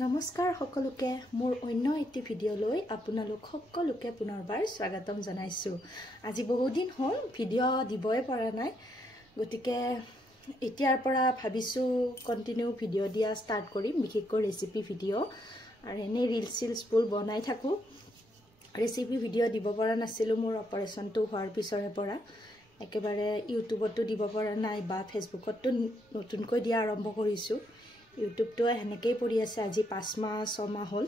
নমস্কাৰ সকলোকে মোৰ অন্য এটি ভিডিঅ'লৈ আপোনালোক সকলোকে পুনৰবাৰ স্বাগতম জনাইছো। আজি বহু দিন হ'ল ভিডিঅ' দিবই পৰা নাই, গতিকে এতিয়াৰ পৰা ভাবিছো কন্টিনিউ ভিডিঅ' দিয়া ষ্টাৰ্ট কৰিম, বিশেষকৈ ৰেচিপি ভিডিঅ' আৰু এনে ৰিলছবোৰ বনাই থাকো। ৰেচিপি ভিডিঅ' দিব পৰা নাছিলো মোৰ অপাৰেচনটো হোৱাৰ পিছৰে পৰা, একেবাৰে ইউটিউবতো দিব পৰা নাই বা ফেচবুকতো নতুনকৈ দিয়া আৰম্ভ কৰিছো। ইউটিউবটো হেনেকেই পৰি আছে, আজি 5 মাহ 6 মাহ হ'ল,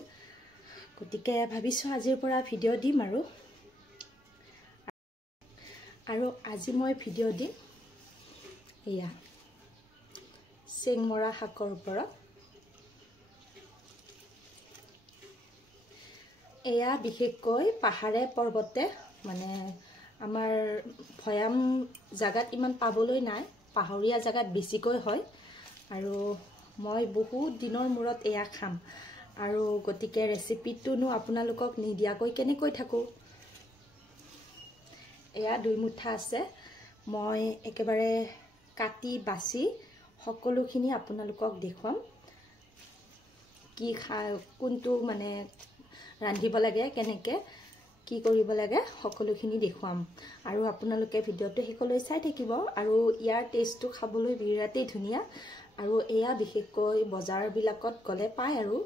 গতিকে ভাবিছো আজিৰ পৰা ভিডিঅ' দিম আৰু আজি মই ভিডিঅ' দিম এয়া চেংমৰা শাকৰ ওপৰত। এয়া বিশেষকৈ পাহাৰে পৰ্বতে, মানে আমাৰ ভৈয়াম জাগাত ইমান পাবলৈ নাই, পাহাৰীয়া জাগাত বেছিকৈ হয় আৰু মই বহুত দিনৰ মূৰত এয়া খাম আৰু গতিকে ৰেচিপিটোনো আপোনালোকক নিদিয়াকৈ কেনেকৈ থাকো। এয়া 2 মুঠা আছে, মই একেবাৰে কাটি বাছি সকলোখিনি আপোনালোকক দেখুৱাম, কি কোনটো মানে ৰান্ধিব লাগে, কেনেকৈ কি কৰিব লাগে সকলোখিনি দেখুৱাম আৰু আপোনালোকে ভিডিঅ'টো শেষলৈ চাই থাকিব। আৰু ইয়াৰ টেষ্টটো খাবলৈ বিৰাটেই ধুনীয়া আৰু এয়া বিশেষকৈ বজাৰবিলাকত গ'লে পায় আৰু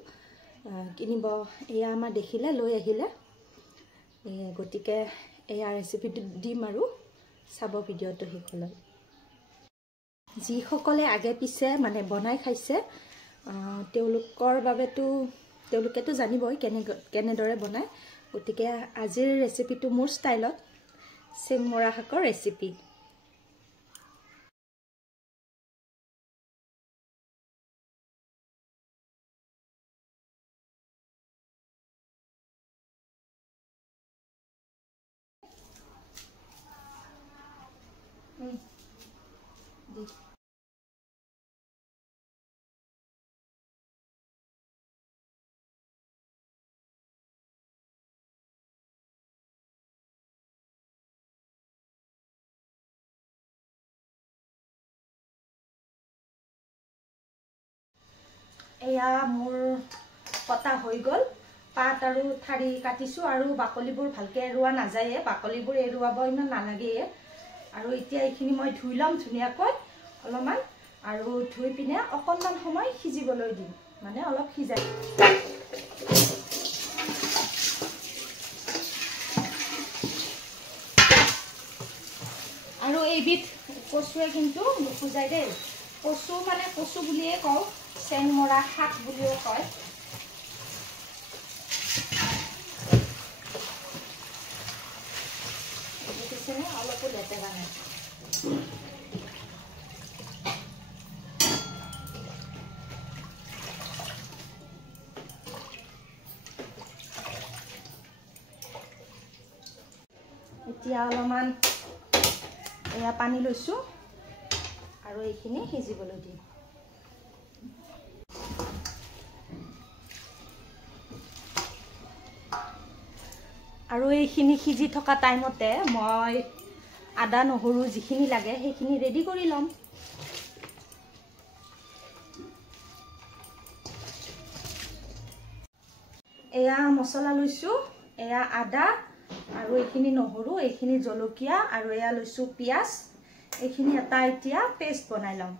কিনিব, এয়া আমাৰ দেখিলে লৈ আহিলে, গতিকে এয়া ৰেচিপিটো দিম আৰু চাব ভিডিঅ'টো শেষলৈ। যিসকলে আগে পিছে মানে বনাই খাইছে তেওঁলোকেতো জানিবই কেনেদৰে বনায়, গতিকে আজিৰ ৰেচিপিটো মোৰ ষ্টাইলত চেংমৰা শাকৰ ৰেচিপি। এয়া মোৰ কটা হৈ গ'ল, পাত আৰু ঠাৰি কাটিছো আৰু বাকলিবোৰ ভালকে এৰুৱা নাযায়ে, বাকলিবোৰ এৰুৱাব ইমান নালাগেয়ে। আৰু এতিয়া এইখিনি মই ধুই ল'ম ধুনীয়াকৈ অলপমান, আৰু ধুই পিনে অকণমান সময় সিজিবলৈ দিম, মানে অলপ সিজাই। আৰু এইবিধ কচুৱে কিন্তু নুখুজাই দেই, কচু মানে কচু বুলিয়ে কওঁ, চেংমৰা শাক বুলিও কয়। দেখিছেনে অলপো লেতেৰা নাই। এতিয়া অলপমান এয়া পানী লৈছো আৰু এইখিনি সিজিবলৈ দিম। আৰু এইখিনি সিজি থকা টাইমতে মই আদা নহৰু যিখিনি লাগে সেইখিনি ৰেডি কৰি ল'ম। এয়া মছলা লৈছো, এয়া আদা আৰু এইখিনি নহৰু, এইখিনি জলকীয়া আৰু এয়া লৈছো পিঁয়াজ, এইখিনি এটা এতিয়া পেষ্ট বনাই ল'ম।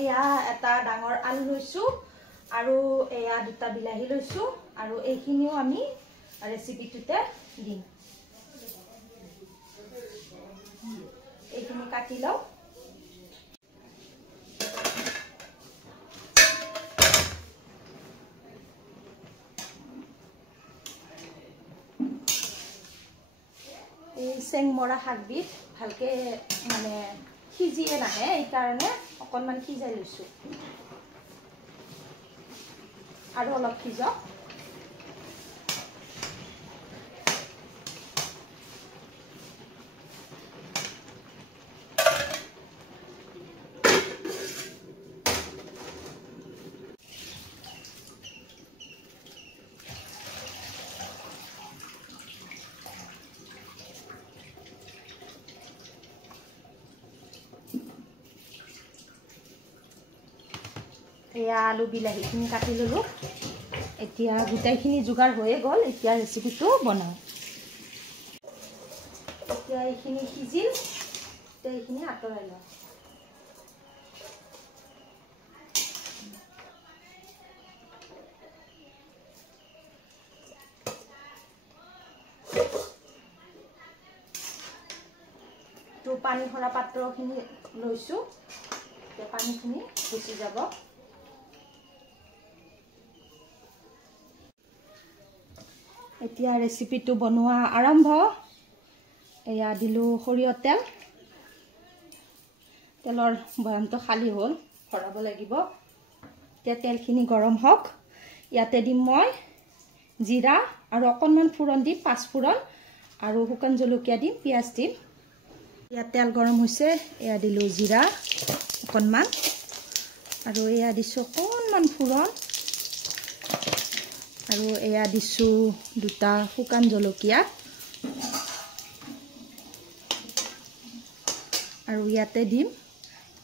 এয়া এটা ডাঙৰ আলু লৈছো আৰু এয়া 2টা বিলাহী লৈছো আৰু এইখিনিও আমি ৰেচিপিটোতে দিম। এইখিনি কাটি লওঁ। এই চেংমৰা শাকবিধ ভালকে মানে সিজিয়ে নাহে, এইকাৰণে অকণমান সিজাই লৈছো আৰু অলপ সিজক। এয়া আলু বিলাহীখিনি কাটি ললোঁ এতিয়া গোটেইখিনি যোগাৰ হৈয়ে গ'ল এতিয়া ৰেচিপিটো বনাওঁ এতিয়া এইখিনি সিজিল এতিয়া এইখিনি আঁতৰাই লওঁ তো পানী ভৰা পাত্ৰখিনি লৈছোঁ এতিয়া পানীখিনি গুচি যাব এতিয়া ৰেচিপিটো বনোৱা আৰম্ভ এয়া দিলোঁ সৰিয়হ তেল তেলৰ বয়ামটো খালী হ'ল ভৰাব লাগিব এতিয়া তেলখিনি গৰম হওক ইয়াতে দিম মই জিৰা আৰু অকণমান ফুৰণ দিম পাঁচফোৰণ আৰু শুকান জলকীয়া দিম পিঁয়াজ দিম ইয়াত তেল গৰম হৈছে এয়া দিলোঁ জিৰা অকণমান আৰু এয়া দিছোঁ অকণমান ফুৰণ আৰু এয়া দিছোঁ দুটা শুকান জলকীয়া আৰু ইয়াতে দিম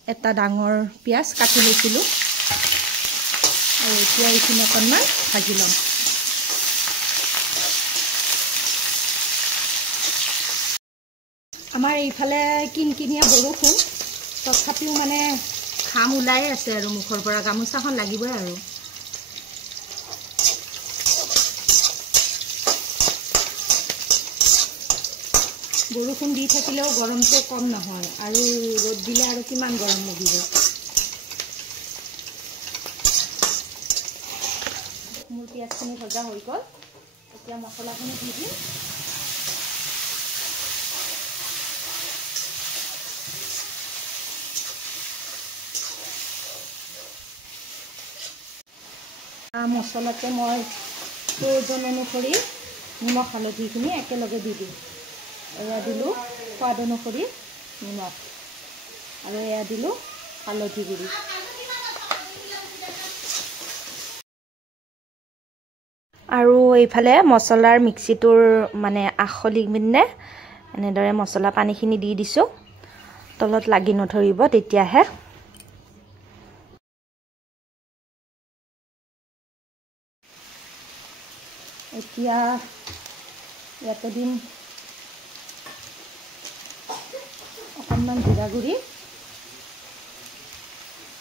এটা ডাঙৰ পিঁয়াজ কাটি লৈছিলোঁ আৰু এতিয়া এইখিনি অকণমান ভাজি ল'ম আমাৰ এইফালে কিনকিনীয়া বৰষুণ তথাপিও মানে ঘাম ওলাই আছে আৰু মুখৰ পৰা গামোচাখন লাগিবই আৰু বৰষুণ দি থাকিলেও গৰমটো কম নহয় আৰু ৰ'দ দিলে আৰু কিমান গৰম লাগিব মোৰ পিঁয়াজখিনি ভজা হৈ গ'ল এতিয়া মছলাখিনি দি দিম মছলাতে মই প্ৰয়োজন অনুসৰি নিমখ হালধিখিনি একেলগে দি দিম এয়া দিলোঁ সোৱাদ অনুসৰি নিমখ আৰু এয়া দিলোঁ হালধি গুড়ি আৰু এইফালে মছলাৰ মিক্সিটোৰ মানে আখ খলি পিনে এনেদৰে মছলা পানীখিনি দি দিছোঁ তলত লাগি নধৰিব তেতিয়াহে এতিয়া ইয়াতে দিম অকণমান জিৰা গুড়ি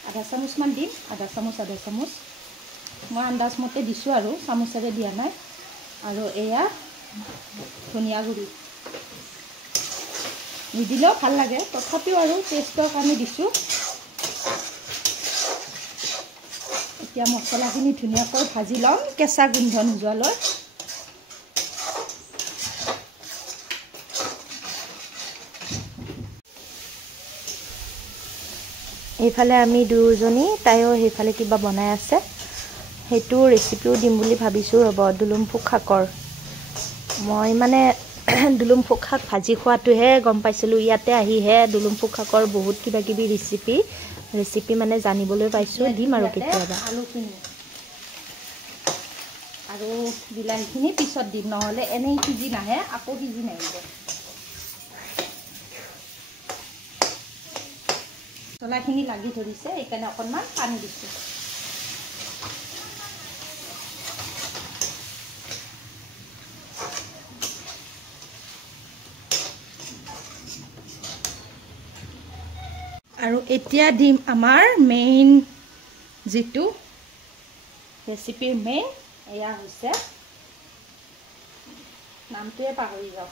আধা চামুচমান দিম আধা চামুচ মই আন্দাজ মতে দিছোঁ আৰু চামুচেৰে দিয়া নাই আৰু এয়া ধনিয়া গুড়ি নিদিলেও ভাল লাগে তথাপিও আৰু টেষ্টৰ কাৰণে দিছোঁ এতিয়া মছলাখিনি ধুনীয়াকৈ ভাজি ল'ম কেঁচা গোন্ধ নোযোৱালৈ এইফালে আমি দুজনী তাইও সেইফালে কিবা বনাই আছে সেইটো ৰেচিপিও দিম বুলি ভাবিছোঁ ৰ'ব দুলুমফুক শাকৰ মই মানে দুলুমফুক শাক ভাজি খোৱাটোহে গম পাইছিলোঁ ইয়াতে আহিহে দুলুমফুক শাকৰ বহুত কিবা কিবি ৰেচিপি মানে জানিবলৈ পাইছোঁ দিম আৰু কেতিয়াবা আলুখিনি আৰু বিলাহীখিনি পিছত দিম নহ'লে এনেই সিজি নাহে আকৌ সিজি নাহিব মছলাখিনি লাগি ধৰিছে সেইকাৰণে অকণমান পানী দিছোঁ আৰু এতিয়া দিম আমাৰ মেইন যিটো ৰেচিপিৰ মেইন এয়া হৈছে নামটোৱে পাহৰি যাওঁ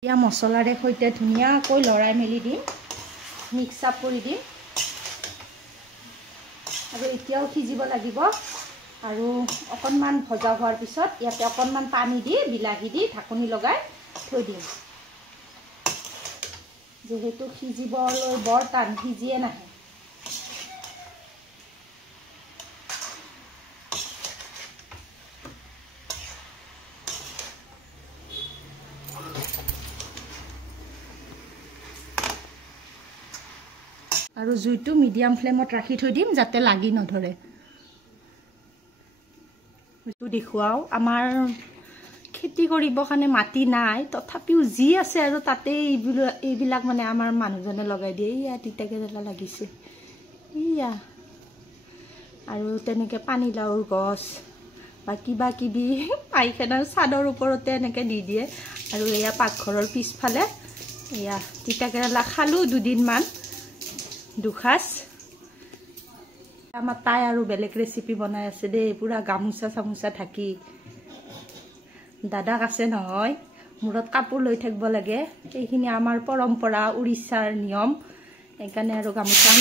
এতিয়া মছলাৰে সৈতে ধুনীয়াকৈ লৰাই মেলি দিম মিক্স আপ কৰি দিম আৰু এতিয়াও সিজিব লাগিব আৰু অকণমান ভজা হোৱাৰ পিছত ইয়াতে অকণমান পানী দি বিলাহী দি ঢাকনি লগাই থৈ দিম যিহেতু সিজিবলৈ বৰ টান সিজিয়ে নাহে আৰু জুইটো মিডিয়াম ফ্লেমত ৰাখি থৈ দিম যাতে লাগি নধৰে। দেখুৱাও আমাৰ খেতি কৰিবৰ কাৰণে মাটি নাই, তথাপিও যি আছে আৰু তাতে এইবিলাক মানে আমাৰ মানুহজনে লগাই দিয়ে। ইয়া তিতা কেৰেলা লাগিছে, ইয়া আৰু তেনেকৈ পানীলাওৰ গছ বা কিবা কিবি পাইখানাৰ চাদৰ ওপৰতে এনেকৈ দি দিয়ে। আৰু এয়া পাকঘৰৰ পিছফালে এয়া তিতা কেৰেলা খালোঁ দুদিনমান, দুসাঁজ। আমাৰ তাই আৰু বেলেগ ৰেচিপি বনাই আছে দেই, পুৰা গামোচা চামোচা ঢাকি। দাদাক আছে নহয়, মূৰত কাপোৰ লৈ থাকিব লাগে, সেইখিনি আমাৰ পৰম্পৰা, উৰিষ্যাৰ নিয়ম। সেইকাৰণে আৰু গামোচা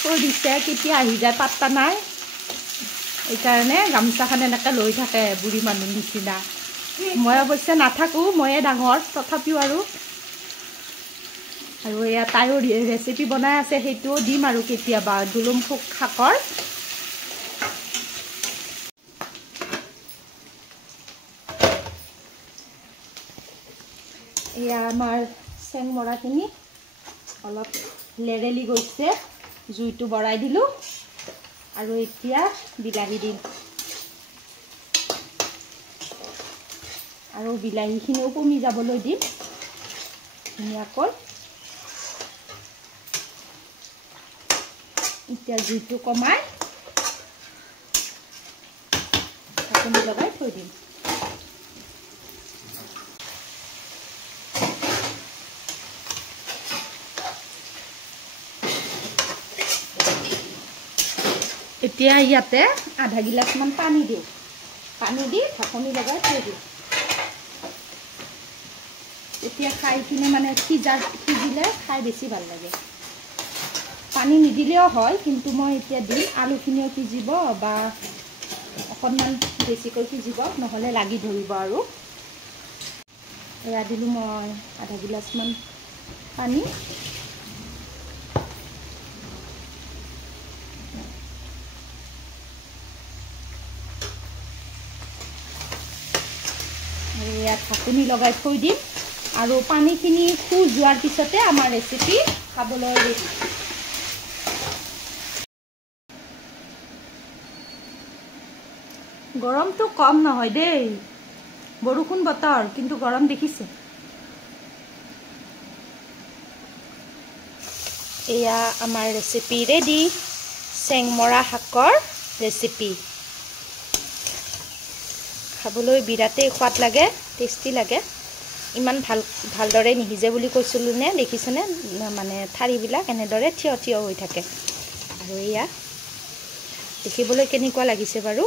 থৈ দিছে, কেতিয়া আহি যায় পাত্তা নাই। সেইকাৰণে গামোচাখন এনেকৈ লৈ থাকে বুঢ়ী মানুহ নিচিনা। মই অৱশ্যে নাথাকোঁ, ময়ে ডাঙৰ, তথাপিও আৰু এয়া তাইও ৰেচিপি বনাই আছে, সেইটোও দিম আৰু কেতিয়াবা, দুলুম শাকৰ। এয়া আমাৰ চেংমৰাখিনি অলপ লেৰেলি গৈছে, জুইটো বঢ়াই দিলোঁ আৰু এতিয়া বিলাহী দিম। আৰু বিলাহীখিনিও কমি যাবলৈ দিম ধুনীয়াকৈ। এতিয়া জুইটো কমাই ঢাকনি লগাই থৈ দিম। এতিয়া ইয়াতে আধা গিলাচমান পানী দিওঁ, পানী দি ঢাকনি লগাই থৈ দিওঁ। এতিয়া খাই কিনে মানে সিজিলে খাই বেছি ভাল লাগে। পানী নিদিলেও হয়, কিন্তু মই এতিয়া দিম, আলুখিনিও সিজিব বা অকণমান বেছিকৈ সিজিব, নহ'লে লাগি ধৰিব। আৰু এয়া দিলোঁ মই আধা গিলাচমান পানী। আৰু ইয়াত ঢাকনি লগাই থৈ দিম, আৰু পানীখিনি যোৱাৰ পিছতে আমাৰ ৰেচিপি খাবলৈ ৰেডি। গৰমটো কম নহয় দেই, বৰষুণ বতৰ, কিন্তু গৰম দেখিছে। এয়া আমাৰ ৰেচিপি ৰেডি, চেংমৰা শাকৰ ৰেচিপি। খাবলৈ বিৰাটেই সোৱাদ লাগে, টেষ্টি লাগে। ইমান ভালদৰে নিসিজে বুলি কৈছিলোঁ নে, দেখিছেনে? মানে ঠাৰিবিলাক এনেদৰে থিয় থিয় হৈ থাকে। আৰু এয়া দেখিবলৈ কেনেকুৱা লাগিছে বাৰু?